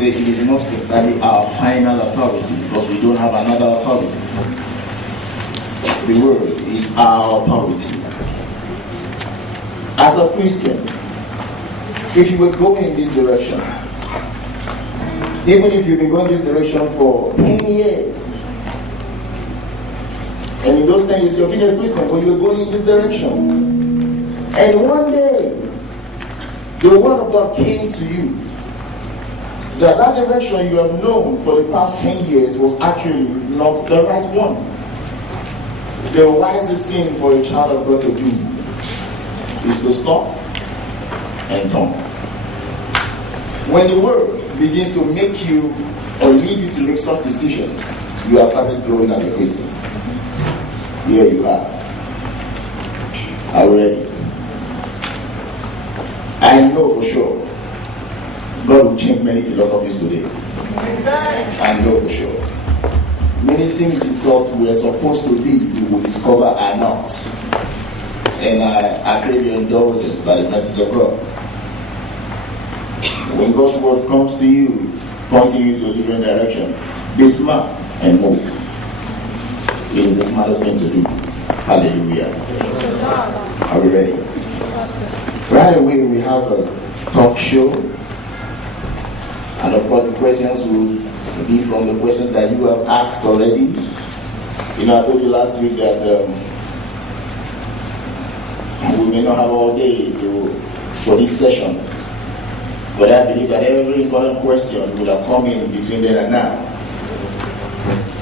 say it is not exactly our final authority, because we don't have another authority. The word is our authority. As a Christian, if you were going in this direction, even if you've been going this direction for 10 years, and in those 10 years you're still a Christian, but you were going in this direction, and one day the word of God came to you, that direction you have known for the past 10 years was actually not the right one. The wisest thing for a child of God to do is to stop and turn. When the word begins to make you or lead you to make such decisions, you have started growing as a Christian. Here you are. Are you ready? I know for sure God will change many philosophies today. I know for sure. Many things you thought were supposed to be, you will discover are not. And I crave your indulgence by the mercies of God. When God's word comes to you, pointing you to a different direction, be smart and move. It is the smartest thing to do. Hallelujah. Are we ready? Right away we have a talk show. And of course the questions will be from the questions that you have asked already. You know, I told you last week that we may not have all day for this session. But I believe that every important question would have come in between then and now.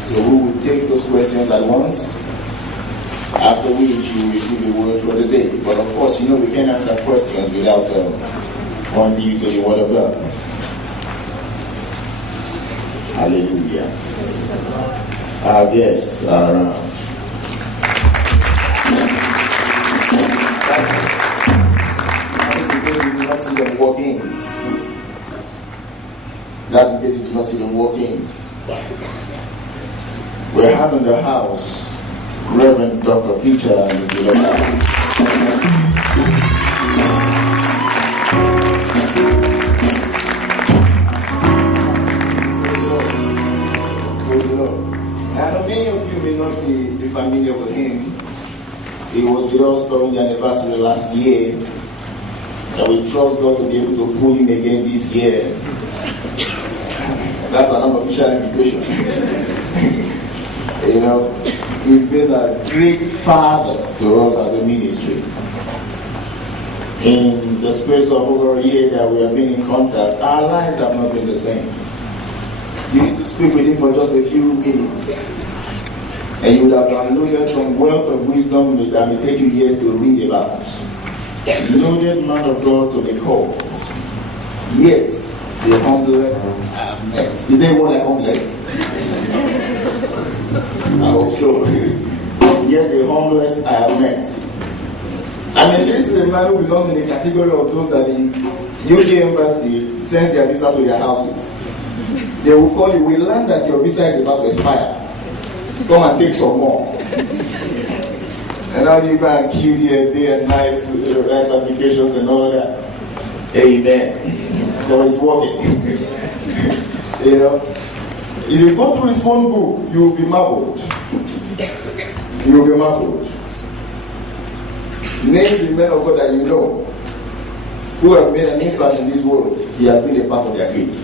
So we will take those questions at once, after which you will receive the word for the day. But of course, you know, we can't answer questions without pointing you to the word of God. Hallelujah. Our guests are that's in case you do not see them walk in. That's in case you do not see them walk in. We have in the house Reverend Dr. Peter and the many of you may not be familiar with him. He was with us during the anniversary last year, and we trust God to be able to pull him again this year. That's an unofficial invitation. You know, he's been a great father to us as a ministry. In the space of over a year that we have been in contact, our lives have not been the same. You need to speak with him for just a few minutes, and you would have downloaded some wealth of wisdom that may take you years to read about. Loaded man of God to the core. Yet, the humblest I have met. Is there one like humblest? I hope so. Yet, the humblest I have met. I mean, this is a man who belongs in the category of those that the UK embassy sends their visa to their houses. They will call you, we learned that your visa is about to expire. Come and take some more. And now you go and queue here day and night to write applications and all that. Amen. So it's working. You know, if you go through his phone book, you will be marveled. You will be marveled. Name the men of God that you know who have made an impact in this world. He has been a part of their faith.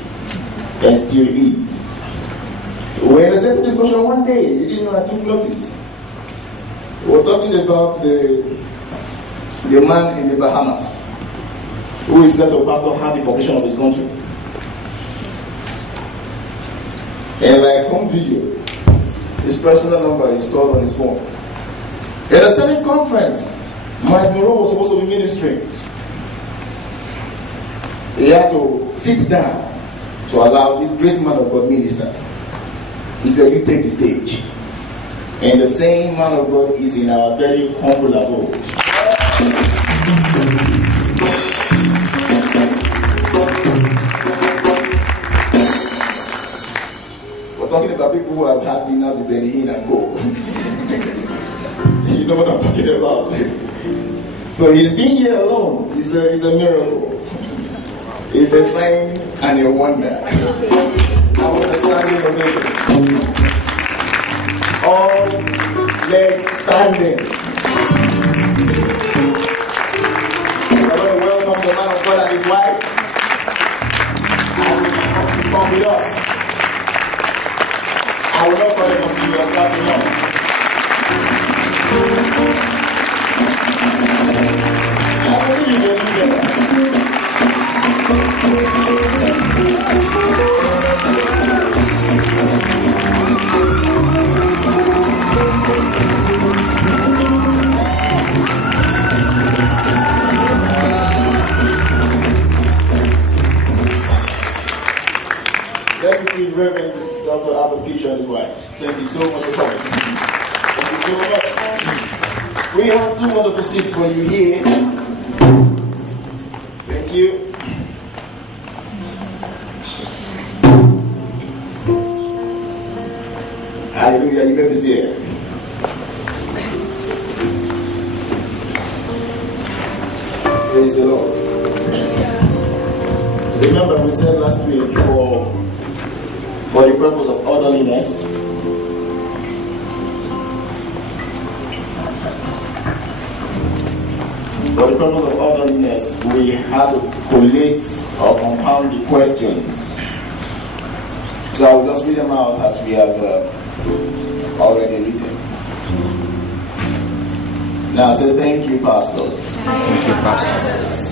And still is. We were in a certain discussion one day, you didn't know I took notice. We were talking about the man in the Bahamas who is said to pastor half the population of his country. And like home video, his personal number is stored on his phone. At a certain conference, Miles Monroe was supposed to be ministering. He had to sit down to allow this great man of God minister. He said, you take the stage. And the same man of God is in our very humble abode. We're talking about people who have had dinners with Benny Hinn and Co. You know what I'm talking about. So he's being here alone is a miracle. It's a sign and a wonder. I want to stand ovation. All legs standing. I want to welcome the man of God and his wife. And come with us. I will not call them until you are clapping up. I believe you together. Let me see Reverend Dr. Albert Kitcher and his wife. Thank you so much for coming. Thank you so much. We have two wonderful seats for you here. Thank you. Hallelujah, you may be seated. Praise the Lord. Remember, we said last week for the purpose of orderliness, we had to collate or compound the questions. So I will just read them out as we have already written. Now say thank you, pastors. Thank you, pastors.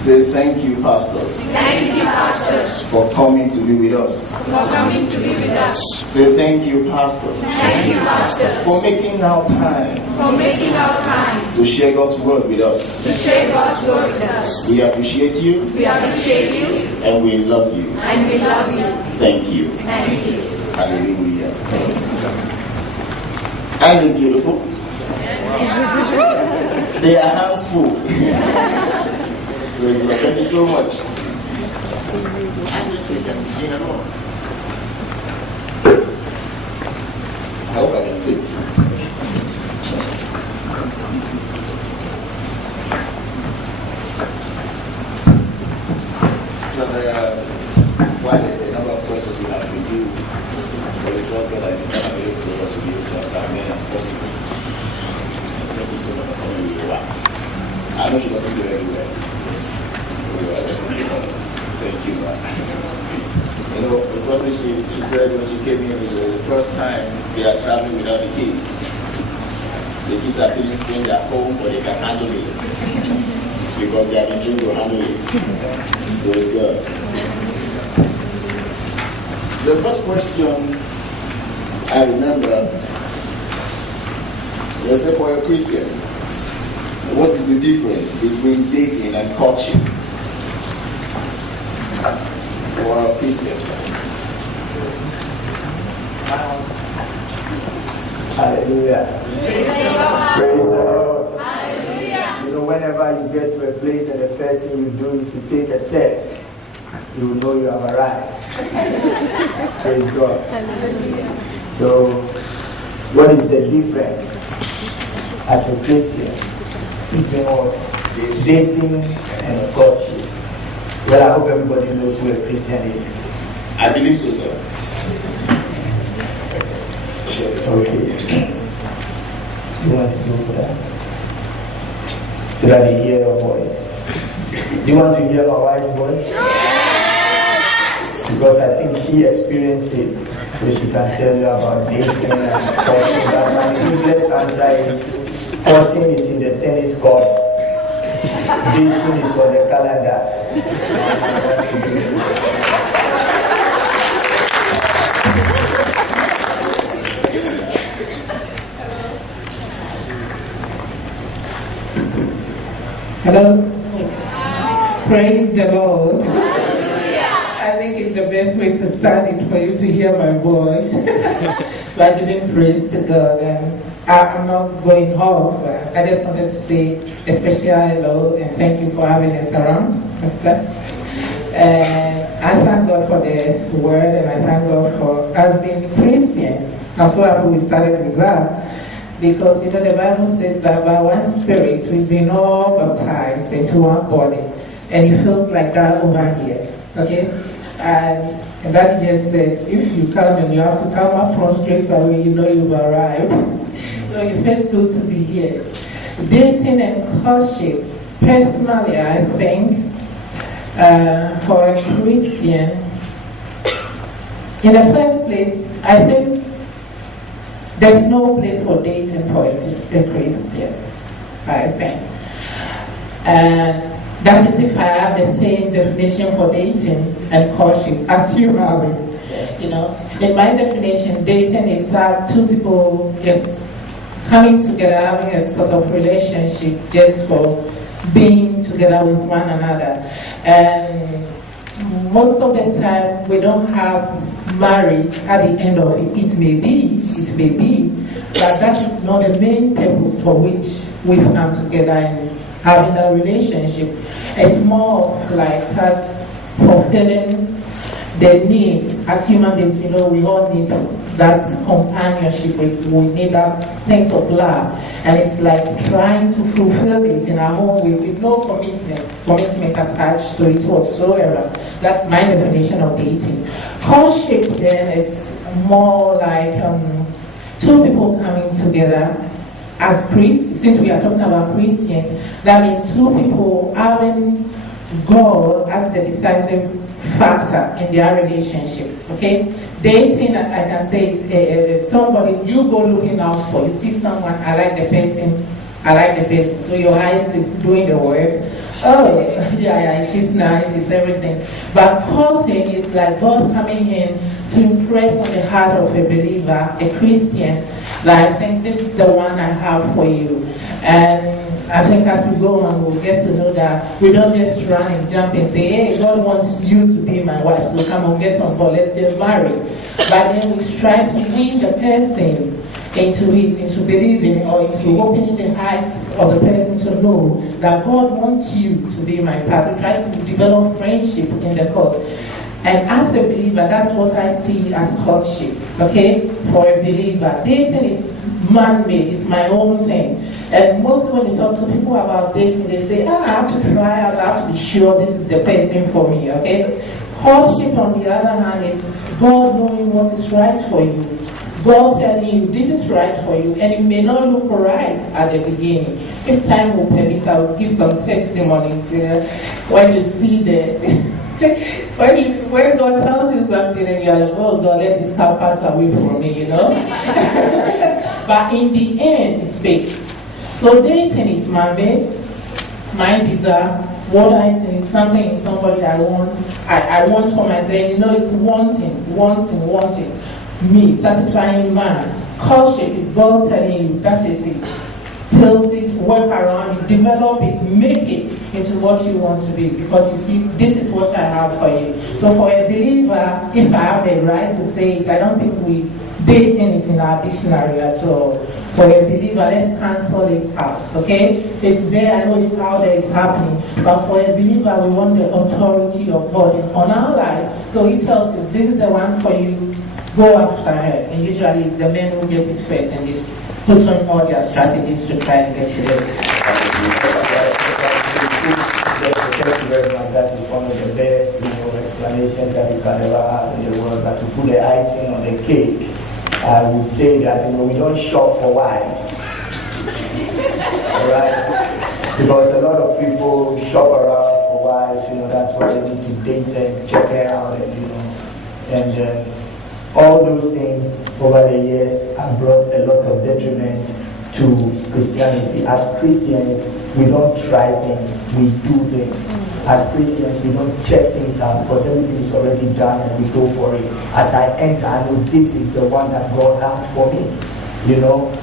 Say thank you, pastors. Thank you, pastors. For coming to be with us. For coming to be with us. Say thank you, pastors. Thank you, pastors. For making our time. For making our time. To share God's word with us. To share God's word with us. We appreciate you. We appreciate you. And we love you. And we love you. Thank you. Thank you. Hallelujah. Aren't they beautiful? They are hands full. Praise the Lord. Thank you so much. I hope I can sit. So there are quite a number of questions we have to do, but we thought that I did not be able to also be able to answer as many as possible. Thank you so much for coming with you. I know she doesn't do it everywhere. Thank you, man. You know, the first thing she said when she came here was the first time they are traveling without the kids. The kids are feeling strange at home, but they can handle it. Because they have been trained to handle it. Praise God. The first question I remember, they said for a Christian, what is the difference between dating and courtship? For a Christian. Hallelujah. Praise the Lord. Hallelujah. You know, whenever you get to a place and the first thing you do is to take a test, you will know you have arrived. Praise God. Hallelujah. So, what is the difference as a Christian between dating and courtship? Well, I hope everybody knows who a Christian is. I believe so, sir. Okay. You want to go for that? So that you hear your voice. Do you want to hear my wife's voice? Yes! Because I think she experienced it. So she can tell you about dating and courting. But my simplest answer is courting is in the tennis court. Dating is on the calendar. Hello. Praise the Lord. I think it's the best way to start it for you to hear my voice. By giving praise to God. And I'm not going home, but I just wanted to say a special hello and thank you for having us around. And I thank God for the word and I thank God for us being Christians. I'm so happy we started with that. Because, you know, the Bible says that by one Spirit, we've been all baptized into one body. And it feels like that over here. okay? And that just said, if you come and you have to come up front straight away, you know you've arrived. So it feels good to be here. Dating and courtship, personally, I think, for a Christian, in the first place, I think there's no place for dating for a Christian, I think. And that is if I have the same definition for dating and courtship as you have it. You know, in my definition, dating is two people just coming together, having a sort of relationship just for being together with one another. And most of the time, we don't have marriage at the end of it. It may be, but that is not the main purpose for which we come together and having a relationship. It's more of like us fulfilling the need as human beings. You know, we all need that companionship, we need that sense of love, and it's like trying to fulfill it in our own way with no commitment attached to it whatsoever. That's my definition of dating. Courtship then is more like two people coming together as Christians. Since we are talking about Christians, that means two people having God as the decisive factor in their relationship. Okay? Dating, I can say, is somebody you go looking out for. You see someone, I like the person, so your eyes is doing the work. Oh, yeah, she's nice, she's everything. But courting is like God coming in to impress on the heart of a believer, a Christian, that I think this is the one I have for you. And I think as we go on, we'll get to know that we don't just run and jump and say, hey, God wants you to be my wife, so come on, get on board, let's get married. But then we try to win the person into it, into believing or into opening the eyes of the person to know that God wants you to be my partner. We try to develop friendship in the cause. And as a believer, that's what I see as courtship, okay? For a believer, dating is man-made, it's my own thing. And mostly when you talk to people about dating, they say, I have to try out, I have to be sure this is the person for me, okay? Courtship, on the other hand, is God knowing what is right for you. God telling you this is right for you, and it may not look right at the beginning. If time will permit, I will give some testimonies when you see the when God tells you something and you're like, oh God, let this car pass away from me, you know. But in the end, it's faith. So dating is man-made. My desire, what I see is something in somebody I want. I want for myself. You know, it's wanting. Me, satisfying man. Courtship is God telling you, that is it. Tilt it, work around it, develop it, make it into what you want to be. Because you see, this is what I have for you. So for a believer, if I have the right to say it, I don't think dating is in our dictionary at all. For a believer, let's cancel it out, okay? It's there, I know it's out there, it's happening. But for a believer, we want the authority of God on our lives. So he tells us, this is the one for you. Go after her, and usually the men will get it first and just put on all their strategies to try and get to it. Thank you very much. That is one of the best, explanations that you can ever have in the world. But to put the icing on the cake, I would say that we don't shop for wives. Alright? Because a lot of people shop around for wives, that's why they need to date them, check her out, and all those things over the years have brought a lot of detriment to Christianity. As Christians, we don't try things, we do things. As Christians, we don't check things out because everything is already done and we go for it. As I enter, I know this is the one that God has for me.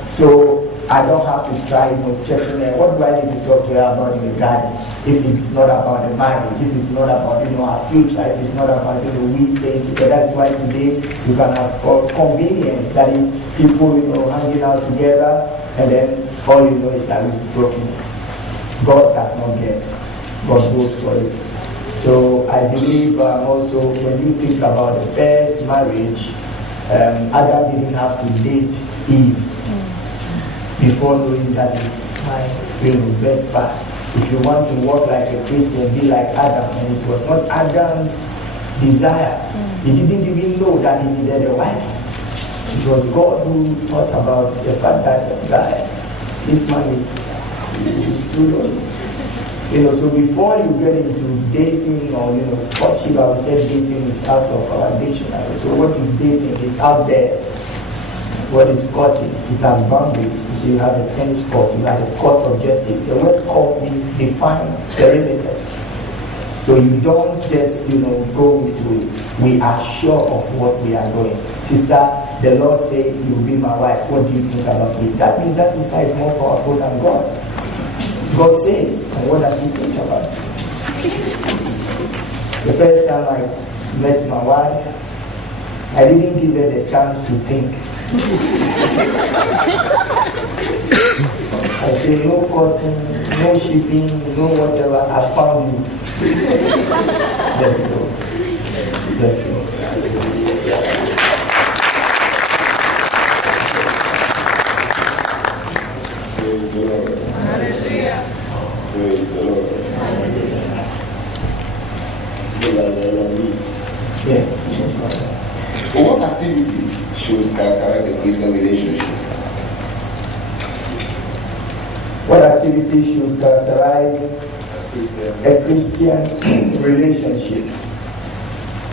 So I don't have to try, checking her. What do I need to talk to her about in the garden? If it's not about the marriage, if it's not about, our future, if it's not about, we staying together. That's why today you can have convenience. That is, people, hanging out together, and then all you know is that it's broken. God does not get. God goes for it. So I believe also when you think about the first marriage, Adam didn't have to date Eve before knowing that it's my best part. If you want to walk like a Christian, be like Adam, and it was not Adam's desire. He didn't even know that he needed a wife. It was God who thought about the fact that this man is too low. So before you get into dating or courtship, I would say dating is out of our dictionary. So what is dating is out there. What is courting? It has boundaries. So you have a tennis court, you have a court of justice. The word court means define perimeters. So you don't just go into it. We are sure of what we are doing. Sister, the Lord said you will be my wife. What do you think about it? That means that sister is more powerful than God. God says, and what does he think about it? The first time I met my wife, I didn't give her the chance to think. I said, no cotton, no shipping, no whatever, I found you. Let's go. Let's go. Praise the Lord. Hallelujah. Praise the Lord. Yes. So what activities should characterize a Christian relationship? What activity should characterize a Christian relationship?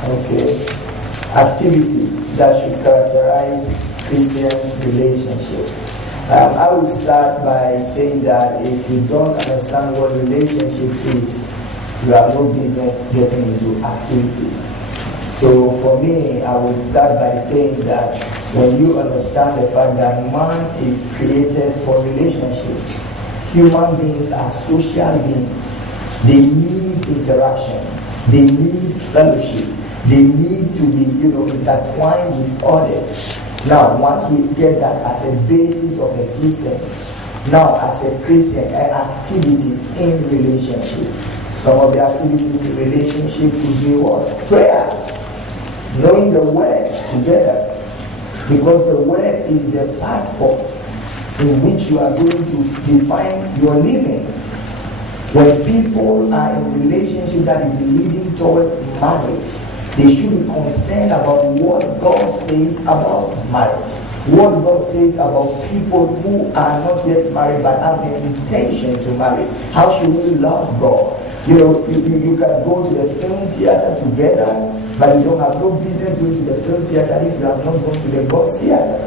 Okay. Activities that should characterize Christian relationship. I will start by saying that if you don't understand what relationship is, you have no business getting into activities. So for me, I would start by saying that when you understand the fact that man is created for relationship, human beings are social beings. They need interaction. They need fellowship. They need to be, intertwined with others. Now, once we get that as a basis of existence, now as a Christian, activities in relationship. Some of the activities in relationship could be what? Prayer. Knowing the word together. Because the word is the passport in which you are going to define your living. When people are in a relationship that is leading towards marriage, they should be concerned about what God says about marriage. What God says about people who are not yet married but have the intention to marry. How should we love God? You can go to the film theater together, but you don't have no business going to the film theater if you have not gone to the God's theater.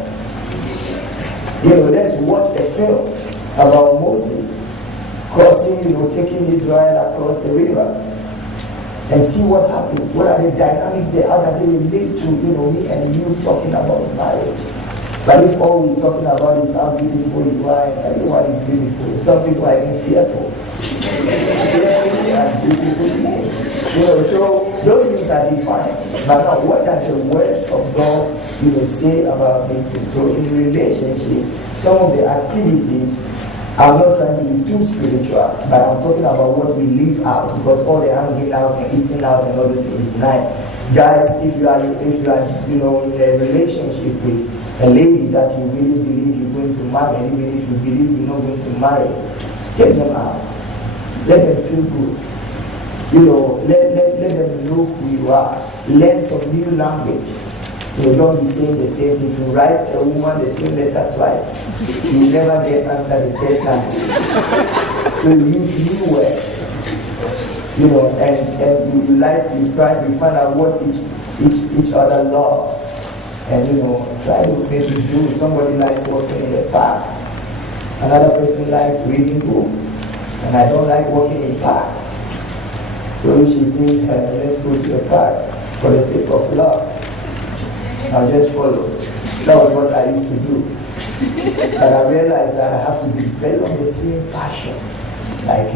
Let's watch a film about Moses crossing, taking Israel across the river. And see what happens. What are the dynamics there? How does it relate to me and you talking about marriage? But if all we're talking about is how beautiful you are, and everyone is beautiful. Some people are even fearful. So those things are defined. But now, what does the word of God say about these things? So in relationship, some of the activities, I'm not trying to be too spiritual, but I'm talking about what we live out, because all the hanging out and eating out and all those things is nice. Guys, if you are in a relationship with a lady that you really believe you're going to marry, and even if you believe you're not going to marry, take them out. Let them feel good. Let them know who you are. Learn some new language. Don't be saying the same thing. If you write a woman the same letter twice, you never get answer the third time. So you use new words. And you find out what each other loves. And try to maybe do. Somebody likes walking in the park. Another person likes reading books. And I don't like walking in the park. So she says, let's go to the park for the sake of love. I'll just follow. That was what I used to do. But I realized that I have to develop the same passion. Like,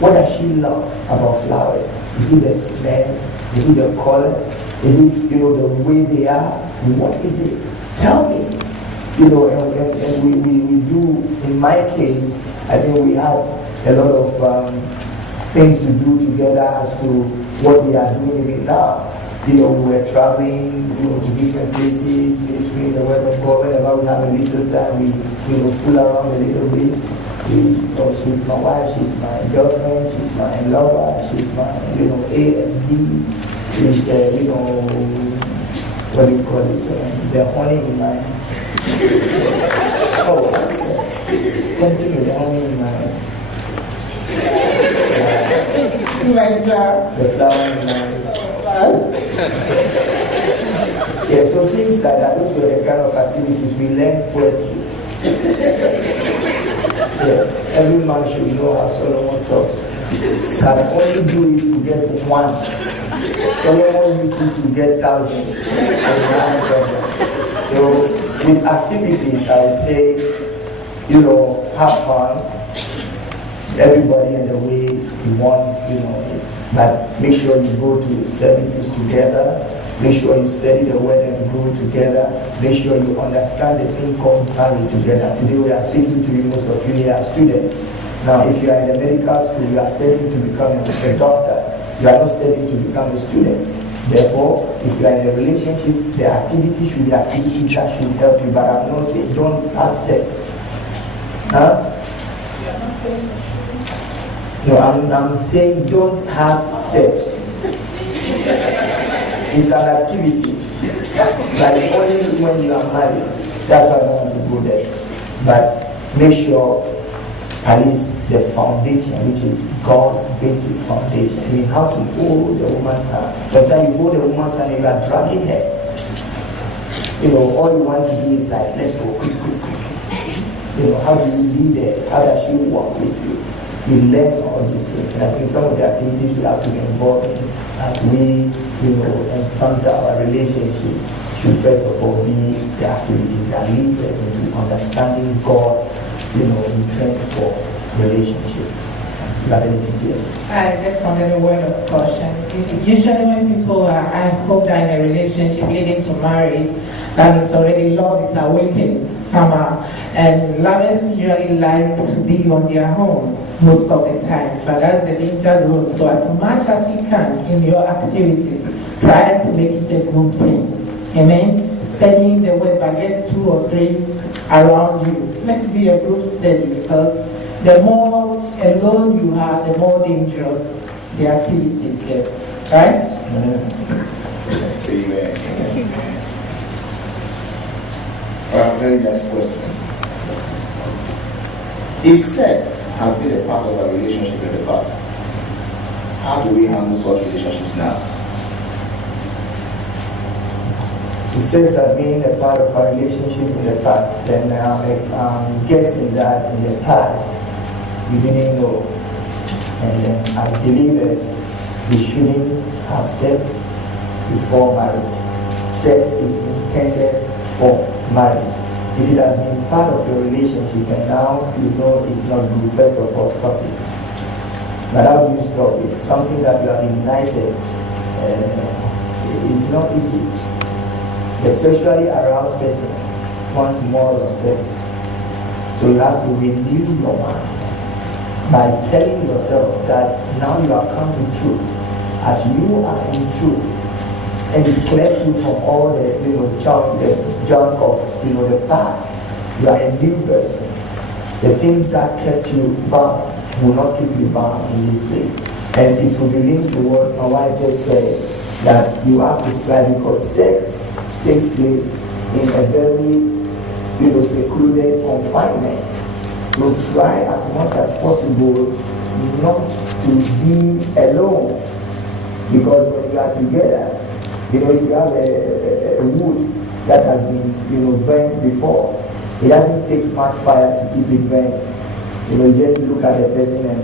what does she love about flowers? Is it the smell? Is it the colors? Is it, the way they are? What is it? Tell me. And we do, in my case, I think we have a lot of things to do together as to what we are doing even now. We were traveling, to different places, ministering the word of God. Whenever we have a little time, we, fool around a little bit. She's my wife, she's my girlfriend, she's my lover, she's my, A and Z. is, what do you call it? The honey in my. Oh, continue the honey in my. The flower in my. Yeah, so things like that, those were the kind of activities we learn poetry. Yes, every man should know how Solomon talks. Can only do it to get one. Solomon used it to get thousands. So with activities, I would say, have fun. Everybody in the way you want, but make sure you go to services together. Make sure you study the word and grow together. Make sure you understand the thing called marriage together. Today we are speaking to you, most of you here are students. Now if you are in a medical school, you are studying to become a doctor. You are not studying to become a student. Therefore, if you are in a relationship, the activity should be activities that should help you. But I'm not saying don't have sex. Huh? No, I'm saying don't have sex. It's an activity. Like only when you are married. That's why I don't want to go there. But make sure at least the foundation, which is God's basic foundation. You have to hold the woman's hand. Sometimes you hold the woman's hand and you are dragging her. All you want to do is like, let's go quick. How do you lead her? How does she walk with you? You learn all these things. And I think some of the activities we have to be involved in as we, encounter our relationship should first of all be the activities that lead us into understanding God, in terms for relationship. Is that anything here? I just wanted a word of caution. Usually when people are, I hope that in a relationship leading to marriage, that it's already love is awakened somehow. And lovers usually like to be on their own most of the time. But that's the danger zone. So as much as you can in your activities, try to make it a group thing. Amen? Studying the word, but get 2 or 3 around you. Let it be a group study, because the more alone you are, the more dangerous the activities get. Right? Amen. Very nice question. If sex has been a part of our relationship in the past, how do we handle such relationships now? If sex has been a part of our relationship in the past, then I'm guessing that in the past we didn't know. And then as believers, we shouldn't have sex before marriage. Sex is intended for marriage. If it has been part of your relationship and now you know it's not good, first of all, stop it. But how do you stop it? Something that you have ignited is not easy. The sexually aroused person wants more of sex. So you have to renew your mind by telling yourself that now you have come to truth. As you are in truth, and it clears you from all the junk of the past. You are a new person. The things that kept you bound will not keep you bound in this place. And it will be linked to what my wife just said, that you have to try, because sex takes place in a very secluded confinement. So try as much as possible not to be alone, because when you are together, if you have a wood that has been burned before, it doesn't take much fire to keep it burning. You just look at the person and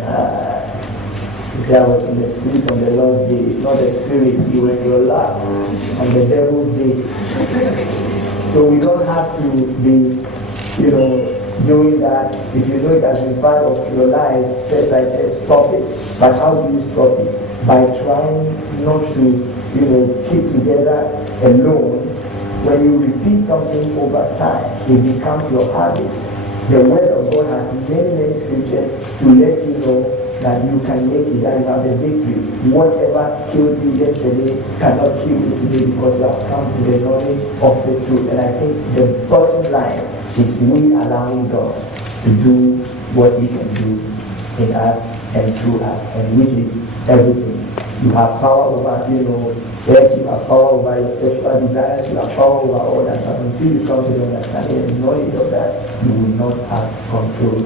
say, I was in the spirit on the Lord's day. It's not the spirit, you were in your last on the devil's day. So we don't have to be doing that. If you know it has been part of your life, just like I said, stop it. But how do you stop it? By trying not to keep together alone. When you repeat something over time, it becomes your habit. The word of God has many scriptures to let you know that you can make it, that you have the victory. Whatever killed you yesterday cannot kill you today, because you have come to the knowledge of the truth. And I think the bottom line is we allowing God to do what He can do in us and through us, and which is everything. You have power over, sex, you have power over your sexual desires, you have power over all that. But until you come to the understanding and knowledge of that, you will not have control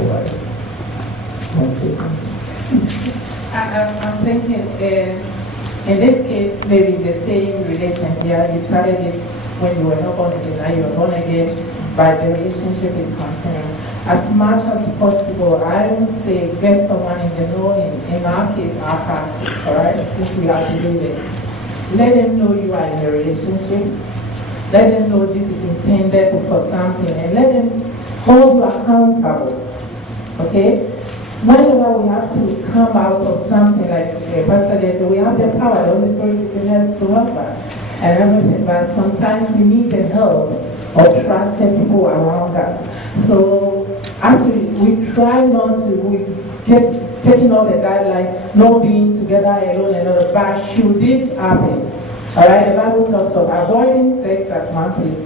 over it. I'm thinking, in this case, maybe the same relation here, you started it when you were not born again, now you are born again, but the relationship is continuing. As much as possible, I would say get someone in the know, in our case, our past, alright, since we have to do this. Let them know you are in a relationship. Let them know this is intended for something, and let them hold you accountable. Okay? Whenever we have to come out of something like Pastor said, we have the power, the Holy Spirit is in us to help us and everything, but sometimes we need the help of trusted people around us. So as we try not to, we get taking all the guidelines, not being together alone and all, but should it happen, alright, the Bible talks of avoiding sex at one place.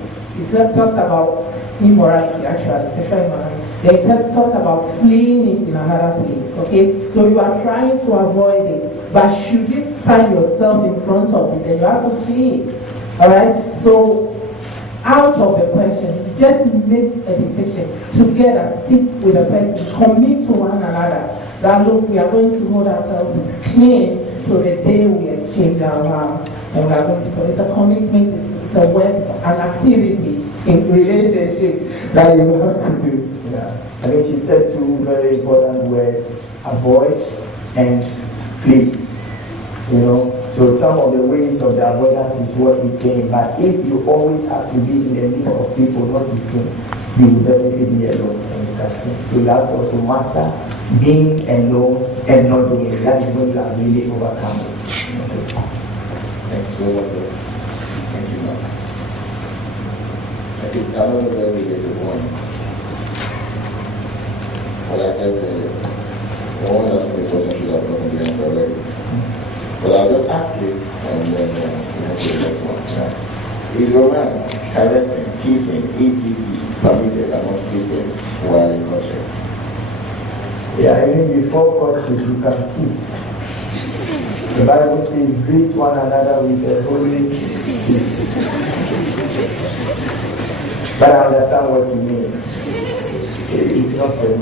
It talks about immorality, actually, sexual immorality. The text talks about fleeing it in another place, okay? So you are trying to avoid it, but should you find yourself in front of it, then you have to flee it, alright? So out of the question, just make a decision together, sit with the person, commit to one another that look, we are going to hold ourselves clean till the day we exchange our vows, and we are going to. It's a commitment, it's a work, it's an activity in relationship that you have to do. Yeah, I mean, she said two very important words: avoid and flee. So some of the ways of the avoidance is what we're saying, but if you always have to be in the midst of people not to sin, you will definitely be alone and you can sin. So you have to also master being alone and not doing it. That is when you are really overcome it. Okay. Thanks so much. Thank you, Mark. I think another very related one. Well, I guess the one that's the question should have gotten the answer already. But I'll just ask it and then we have the next one. Is romance, caressing, kissing, etc. permitted among Christians while in courtship? Yeah, even before courtship, you can kiss. The Bible says, greet one another with a holy kiss. But I understand what you mean. It's not permitted.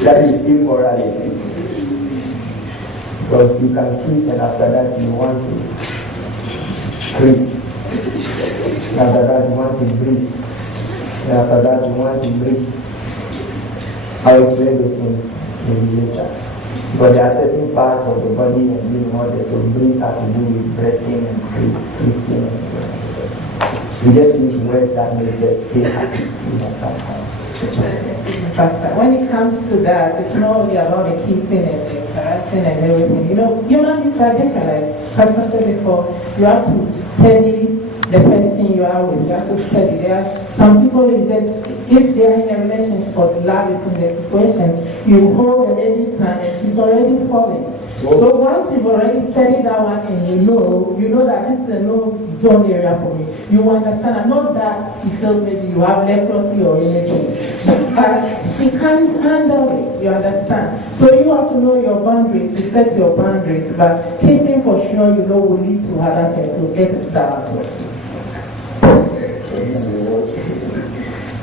That is immorality. Because you can kiss and after that you want to kiss. And after that you want to breathe. And after that you want to breathe. I'll explain those things maybe later. But there are certain parts of the body and doing all that. So breathe has to do with breathing and breathing. We just use words that makes us feel happy. Pastor, when it comes to that, it's not only about the kissing and the caressing and everything. Human beings are different. Like Pastor said before, you have to study the person you are with. You have to study. There are some people, if they are in a relationship or love is in the situation, you hold the lady's hand and she's already falling. Whoa. So once you've already studied that one and you know that this is a no zone area for me, you understand, and not that you feel maybe you have leprosy or anything, but she can't handle it, you understand. So you have to know your boundaries, you set your boundaries, but kissing for sure will lead to other things, so get that.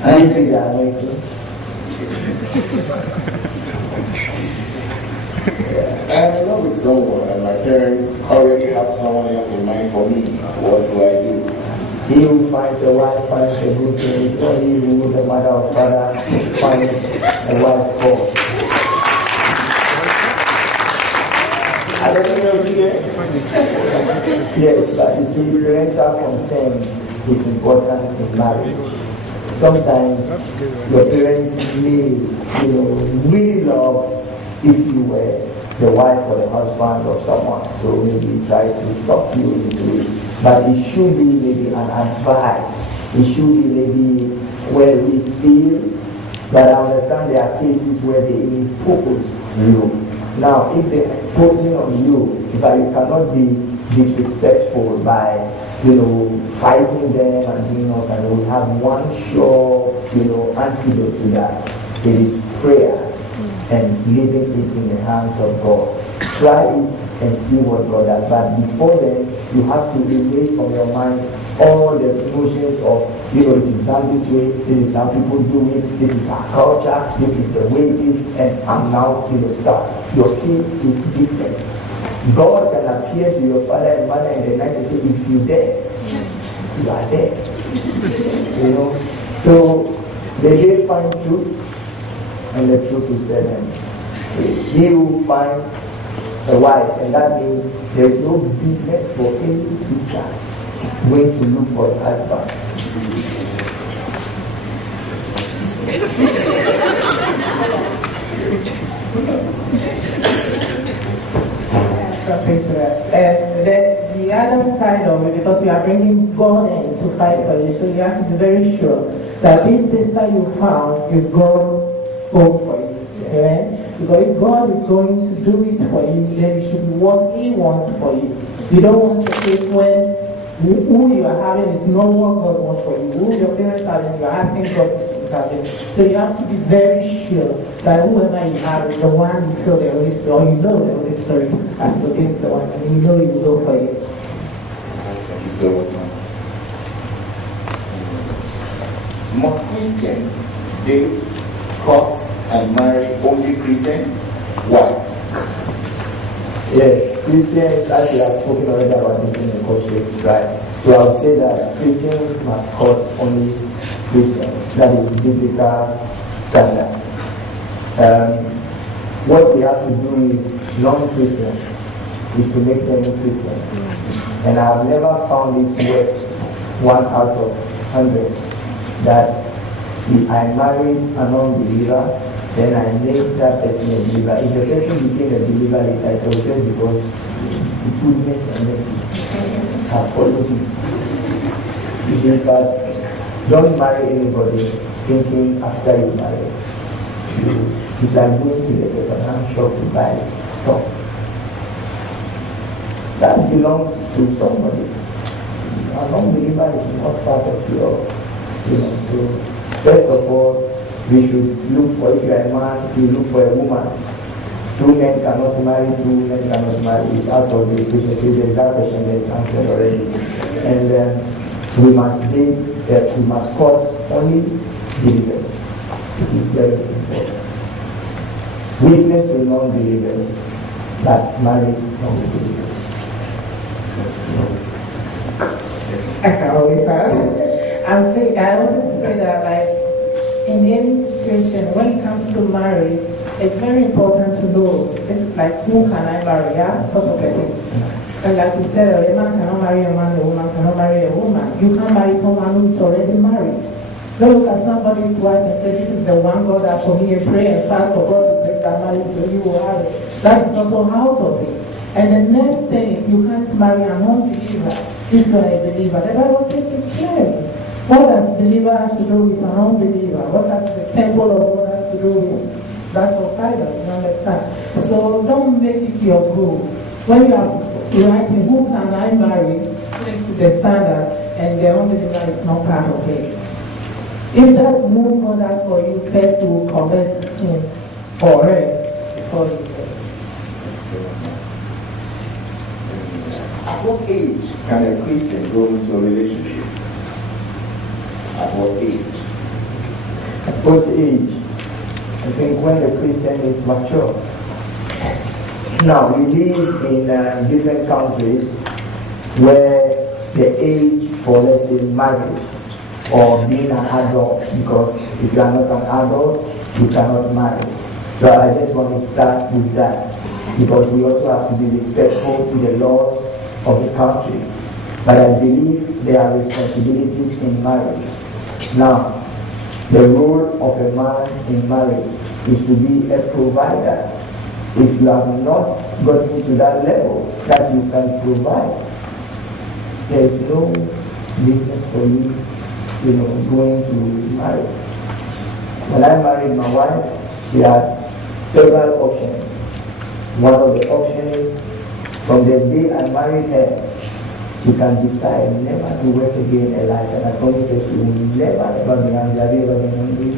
I think that makes sense. I'm in love with someone and my parents already have someone else in mind for me. What do I do? He who finds a wife finds a good thing. It's not he who, the mother or father, finds a wife for. I don't know if you get. Yes, but you see, parental consent is important in marriage. Sometimes your parents may, really love if you were the wife or the husband of someone. So maybe try to talk you into it. But it should be maybe an advice. It should be maybe where we feel. But I understand there are cases where they impose you. Now, if they're imposing on you, but you cannot be disrespectful by, fighting them and doing all that, we have one sure, antidote to that. It is prayer. and leaving it in the hands of God. Try it and see what God does. But before then, you have to erase from your mind all the notions of, it is done this way, this is how people do it, this is our culture, this is the way it is, and I'm now start. Your case is different. God can appear to your father and mother in the night and say, if you there, you are there. So they find truth, and the truth will set them free. He who finds a wife, and that means there is no business for any sister going to look for a husband. And then the other side of it, because you are bringing God in to fight for you, so you have to be very sure that this sister you found is God's hope for you. Amen? Because if God is going to do it for you, then it should be what He wants for you. You don't want to take when who you are having is not what God wants for you. Who your parents are having, you are asking God to intervene. So you have to be very sure that whoever you have is the one you feel the Holy Spirit, or you know the Holy Spirit has to give the one, and you know He will go for you. Thank you so much. Must Christians date, court, and marry only Christians? Why? Yes, Christians, as we have spoken already about it in the courtship, right? So I would say that Christians must court only Christians. That is biblical standard. What we have to do with non-Christians is to make them Christians. And I have never found it worth 1 out of 100 that if I married a non-believer, then I made that person a believer. If the person became a believer later, it was just because the goodness and mercy have followed him. But don't marry anybody thinking after you marry. It's like going to the second-hand shop to buy stuff. That belongs to somebody. A non-believer is not part of your, so first of all, we should look for, if you are a man, you look for a woman. 2 men cannot marry, 2 men cannot marry. It's out of the equation. So there's that question that is answered already. And we must date, we must court only believers. It is very important. Witness to non-believers, but marry non-believers. I always have. I wanted to say that, like, in any situation, when it comes to marriage, it's very important to know, this is like, who can I marry, yeah? Sort of a thing. And like we said, a man cannot marry a man, a woman cannot marry a woman. You can't marry someone who is already married. Don't look at somebody's wife and say, this is the one God has for me, and pray and fast for God to break that marriage so you will have it. That is also out of it. And the next thing is, you can't marry a non-believer if you are a believer. The Bible says it's clear. What does believer have to do with an unbeliever? What does the temple of God has to do with that of idols? You understand? So don't make it your goal. When you are writing, who can I marry? It's the standard, and the unbeliever is not part of it. If that's who God has for you, first you will convert him or her before you get. At what age can a Christian go into a relationship? At what age? At what age? I think when the Christian is mature. Now, we live in different countries where the age for, let's say, marriage or being an adult, because if you are not an adult, you cannot marry. So I just want to start with that, because we also have to be respectful to the laws of the country. But I believe there are responsibilities in marriage. Now, the role of a man in marriage is to be a provider. If you have not gotten to that level that you can provide, there is no business for you, going to marry. When I married my wife, she had several options. One of the options, from the day I married her, she can decide never to work again in her life, and I promise her she will never ever be hungry.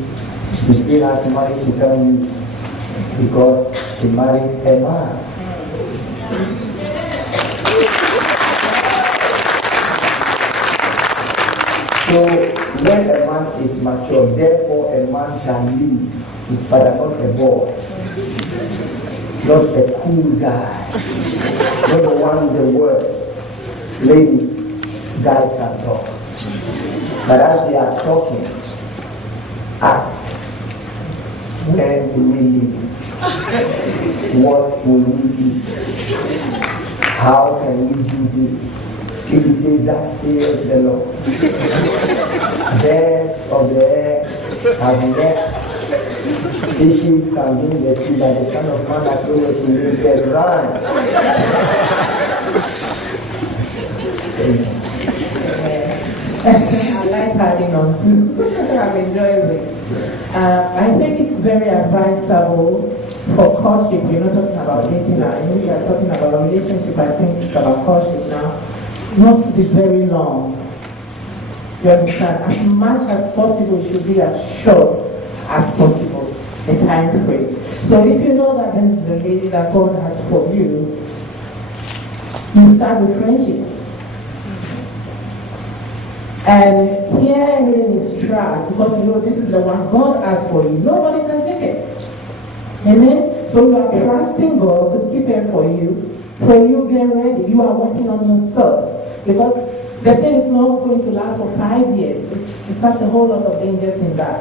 She still has money to come use. because she married a man. So when a man is mature, therefore a man shall leave his father, not a boy, not a cool guy, not the one with the words. Ladies, guys can talk. But as they are talking, ask, when will we leave? What will we eat? How can we do this? If he says, that saith the Lord. Birds of the air have nests, fishes can be in the sea, that the Son of Man has told us to he said, run. I like adding on too. I've enjoyed it. I think it's very advisable for courtship. You're not talking about dating now. We are talking about a relationship. I think it's about courtship now. Not to be very long. You understand? As much as possible, it should be as short as possible, a time frame. So if you know that this is the lady that God has for you, you start with friendship. And herein is trust, because you know this is the one God has for you. Nobody can take it. Amen? So you are trusting God to keep it for you. So you get ready. You are working on yourself. Because the thing is not going to last for 5 years. It has a whole lot of dangers in that.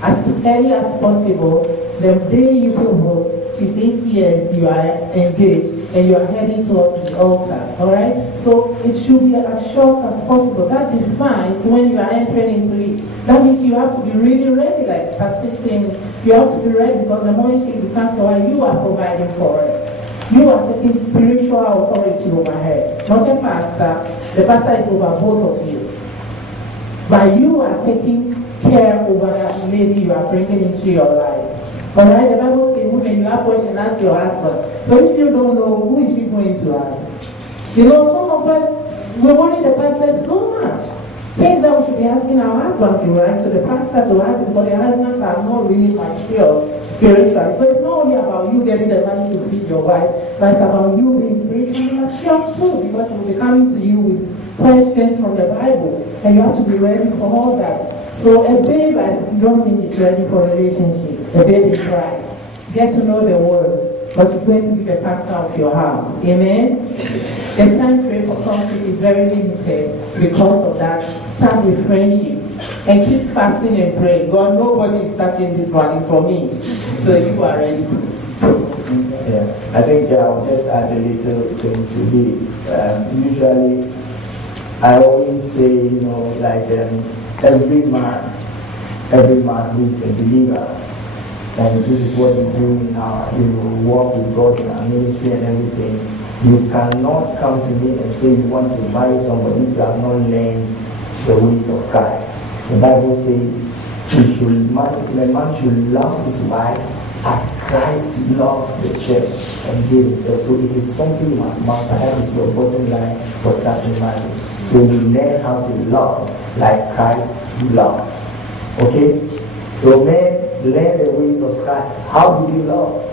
As early as possible, the day you propose, she's 8 years, you are engaged, and you are heading towards the altar. Alright? So it should be as short as possible. That defines when you are entering into it. That means you have to be really ready, like Pastor saying, you have to be ready because the moment she becomes your wife, you are providing for it. You are taking spiritual authority over her. Not a pastor. The pastor is over both of you. But you are taking care over that lady you are bringing into your life. Alright, the Bible says, women, you have questions, ask your husband. So if you don't know, who is she going to ask? You know, some of us, we worry the pastor so much. Things that we should be asking our husband to, right? So the pastor to ask, because the husbands are not really mature spiritually. So it's not only about you getting the money to feed your wife, but it's about you being spiritually mature too, because she will be coming to you with questions from the Bible, and you have to be ready for all that. So a babe, I don't think it's ready for a relationship. A baby cries. Get to know the word, but you're going to be the pastor of your house. Amen? The time frame for conflict is very limited because of that. Start with friendship and keep fasting and praying. God, nobody is touching this one, it's for me. So you are ready to. Yeah, I think I'll just add a little thing to this. Usually, I always say, you know, like every man who is a believer, and this is what we do in our, walk with God in our ministry and everything. You cannot come to me and say you want to marry somebody if you have not learned the ways of Christ. The Bible says the man should love his wife as Christ loved the church and gave himself. So it is something you must master. That is your bottom line for starting marriage. So you learn how to love like Christ loved. Okay? So men, learn the ways of Christ. How do you love?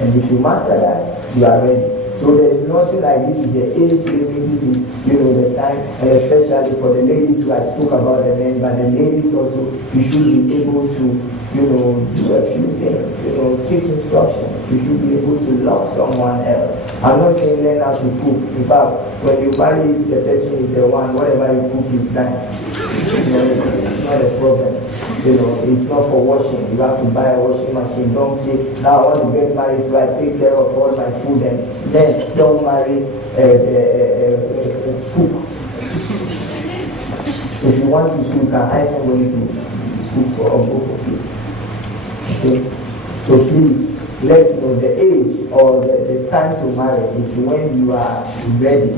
And if you master that, you are ready. So there's nothing like this is the age limit, this is, the time, and especially for the ladies too, I spoke about the men, but the ladies also, you should be able to, do a few things, take instructions. You should be able to love someone else. I'm not saying learn how to cook. In fact, when you marry, the person is the one, whatever you cook is nice. It's not a problem. It's not for washing. You have to buy a washing machine. Don't say, now I want to get married so I take care of all my food, and then don't marry cook. So if you want to cook, you can hire somebody to cook for both of you. Okay? So please, let's know the age or the time to marry is when you are ready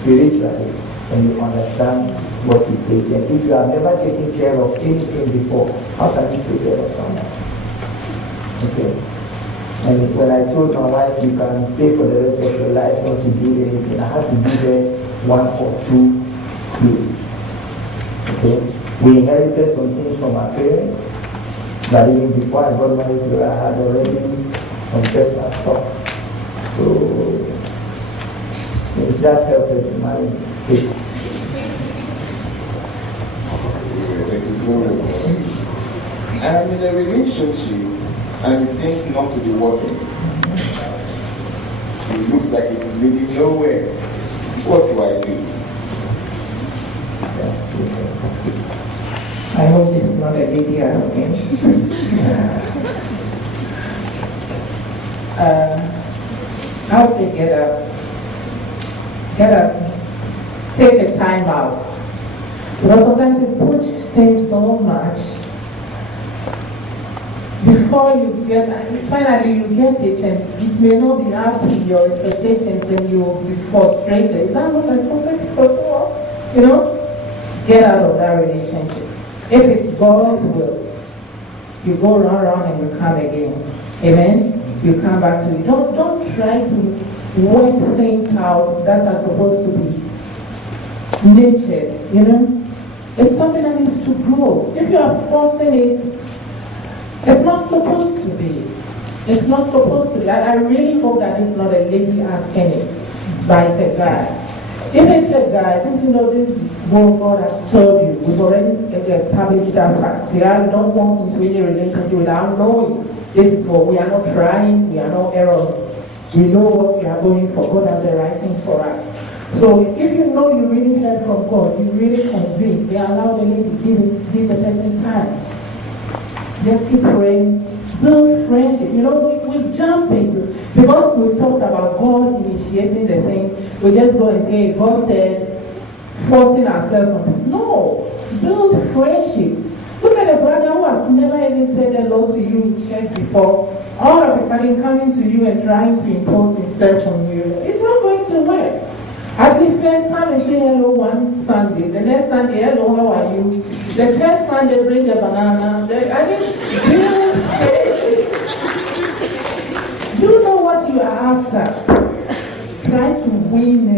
spiritually and you understand what it takes. And if you have never taken care of anything before, how can you take care of someone? Okay. And when I told my wife you can stay for the rest of your life not to do anything, I had to give her 1 or 2 clues. Okay. We inherited some things from our parents, but even before I got married to her, I had already from personal stuff. So it's just helpful to marry people. Thank you so much. I'm in a relationship and it seems not to be working. It looks like it's leading nowhere. What do I do? I hope this is not a lady asking. I would say get up, take a time out. Because sometimes we push things so much. Before you finally you get it, and it may not be up to your expectations, and you will be frustrated. Is that what I told before? You know, get out of that relationship. If it's God's will, you go round and you come again. Amen? You come back to it. Don't try to work things out that are supposed to be nurtured, you know? It's something that needs to grow. If you are forcing it, it's not supposed to be. It's not supposed to be. I really hope that it's not a lady asking it, but it's a guy. If it's a guy, since you know this what God has told you, we've already established that fact. You don't walk into any relationship without knowing this is what we are not trying, we are not errors. We know what we are going for. God has the right things for us. So if you know you really heard from God, you really convinced, they allow the lady to give the person time. Just keep praying, build friendship. You know, we jump into, because we've talked about God initiating the thing, we just go and say, God said, forcing ourselves on people. No, build friendship. Look at a brother who has never even said hello to you in church before, all of a sudden coming to you and trying to impose himself on you. It's not going to work. At the first time they say hello one Sunday, the next Sunday, hello, how are you? The third Sunday, bring a banana. You know what you are after. Try to win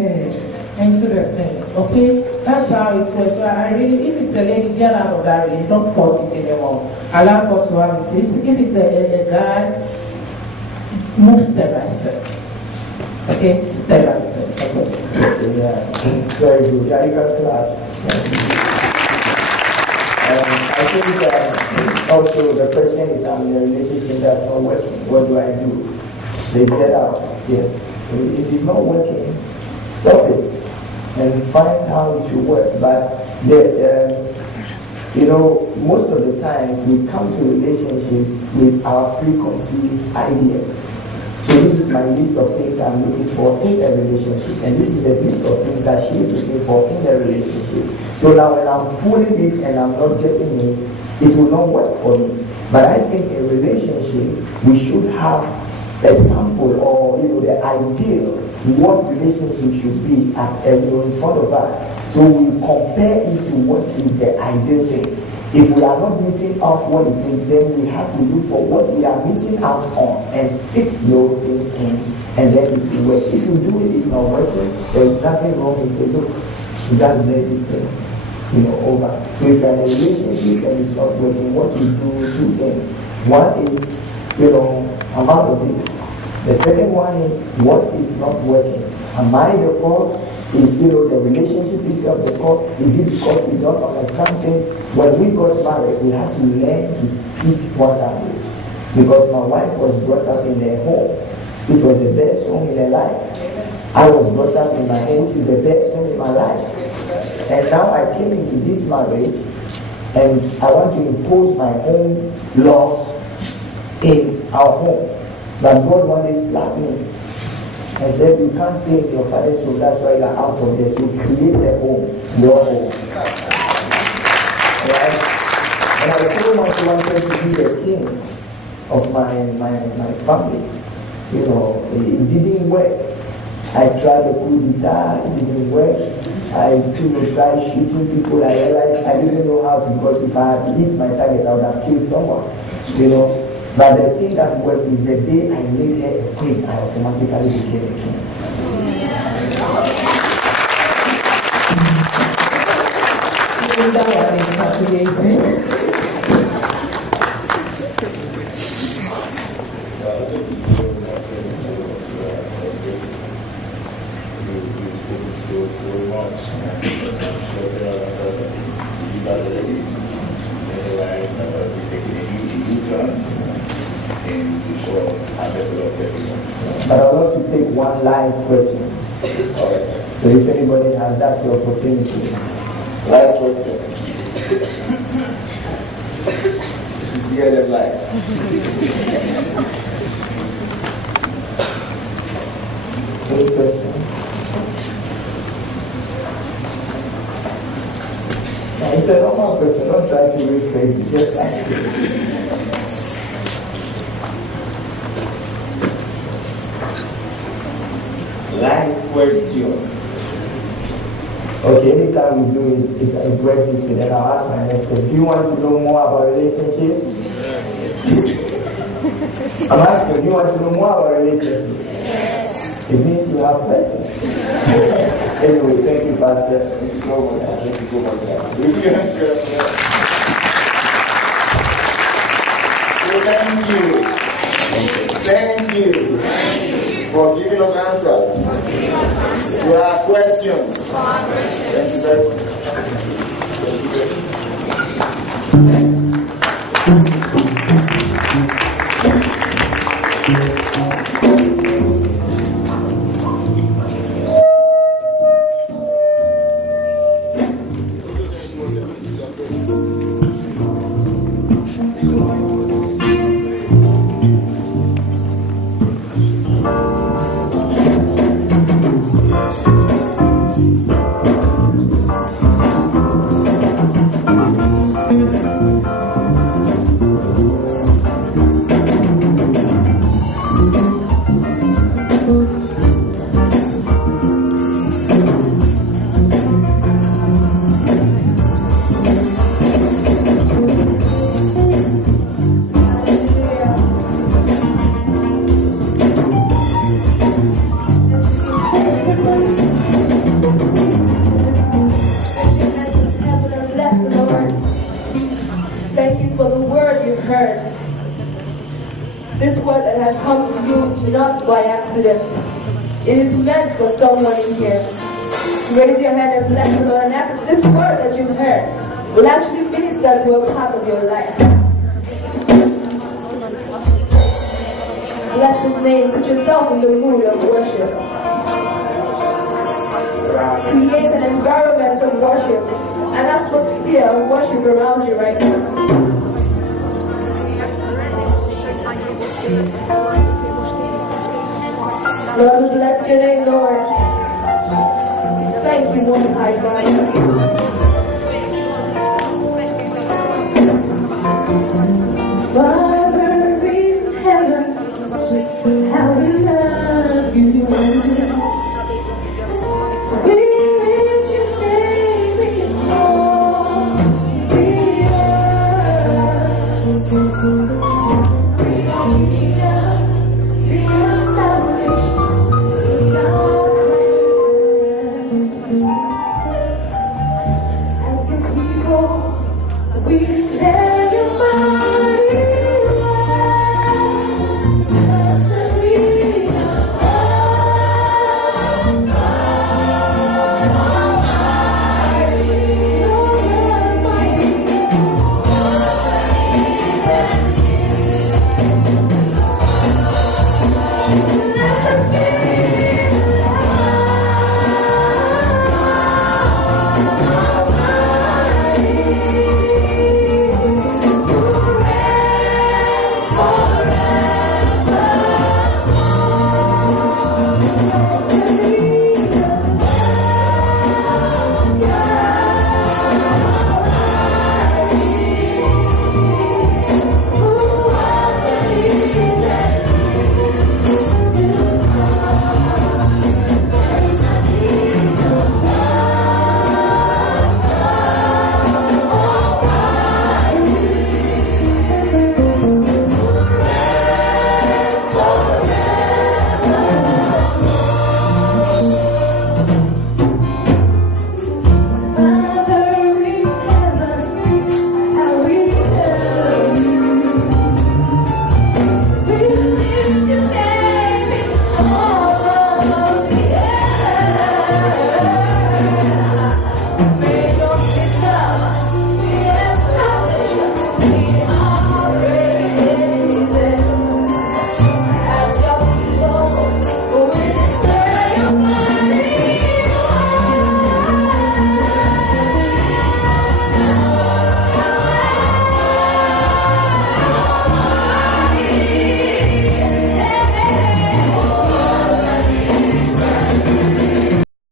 into the thing, okay? That's how it was. So I really, if it's a lady, get out of that really. Don't force it anymore. Allow God to have it. So if it's a guy, move step by step. Okay? Step by step. Okay. Yeah, very good. Yeah, you can clap. I think also the question is, I'm in a relationship that's not working. What do I do? They get out. Yes. If it's not working, stop it and find how it should work. But you know, most of the times we come to relationships with our preconceived ideas. So this is my list of things I'm looking for in a relationship, and this is the list of things that she's looking for in a relationship. So now when I'm pulling it and I'm not getting it, it will not work for me. But I think in a relationship, we should have a sample, or the ideal what relationship should be in front of us. So we compare it to what is the ideal thing. If we are not meeting out what it is, then we have to look for what we are missing out on and fix those things in, and then it will work. If you do it, it's not working, there's nothing wrong with it. Look, you just let this thing, over. So if you're in a relationship and it's not working, what you do, two things. One is, I'm out of it. The second one is, what is not working? Am I the cause? Is the relationship itself the cause? Is it because we don't understand things? When we got married, we had to learn to speak one language. Because my wife was brought up in a home. It was the best home in her life. I was brought up in my home, which is the best home in my life. And now I came into this marriage, and I want to impose my own laws in our home. But God one day slapped me and said, you can't stay in your father's home, that's why you're out of there. So create a home, your home. Right? And I so much wanted to be the king of my family. It didn't work. I tried to coup d'etat, it didn't work. I tried shooting people. I realized I didn't know how to, because if I had to hit my target, I would have killed someone. But the thing that worked is the day I made her a queen, I automatically became a king. so much. But I would love to take one live question. So if anybody has, that's the opportunity. Live question. This is DLM live. First question. It's a normal question. Don't try to rephrase it. Just ask it. Live question. Okay, anytime we do it, it works this way. Then I'll ask my next question. Do you want to know more about relationship? I'm asking, do you want to know more about relationship? It means you have questions. Anyway, thank you, Pastor. Thank you so much. Thank you so much. Thank you. Thank you for giving us answers. There are questions. Thank you very much. This word that has come to you not by accident. It is meant for someone in here. Raise your hand and bless the Lord. And after this word that you've heard will actually minister to a part of your life. Bless His name. Put yourself in the mood of worship. Create an environment of worship, an atmosphere of worship around you right now. Lord, we bless your name, Lord. Thank you, Most High God.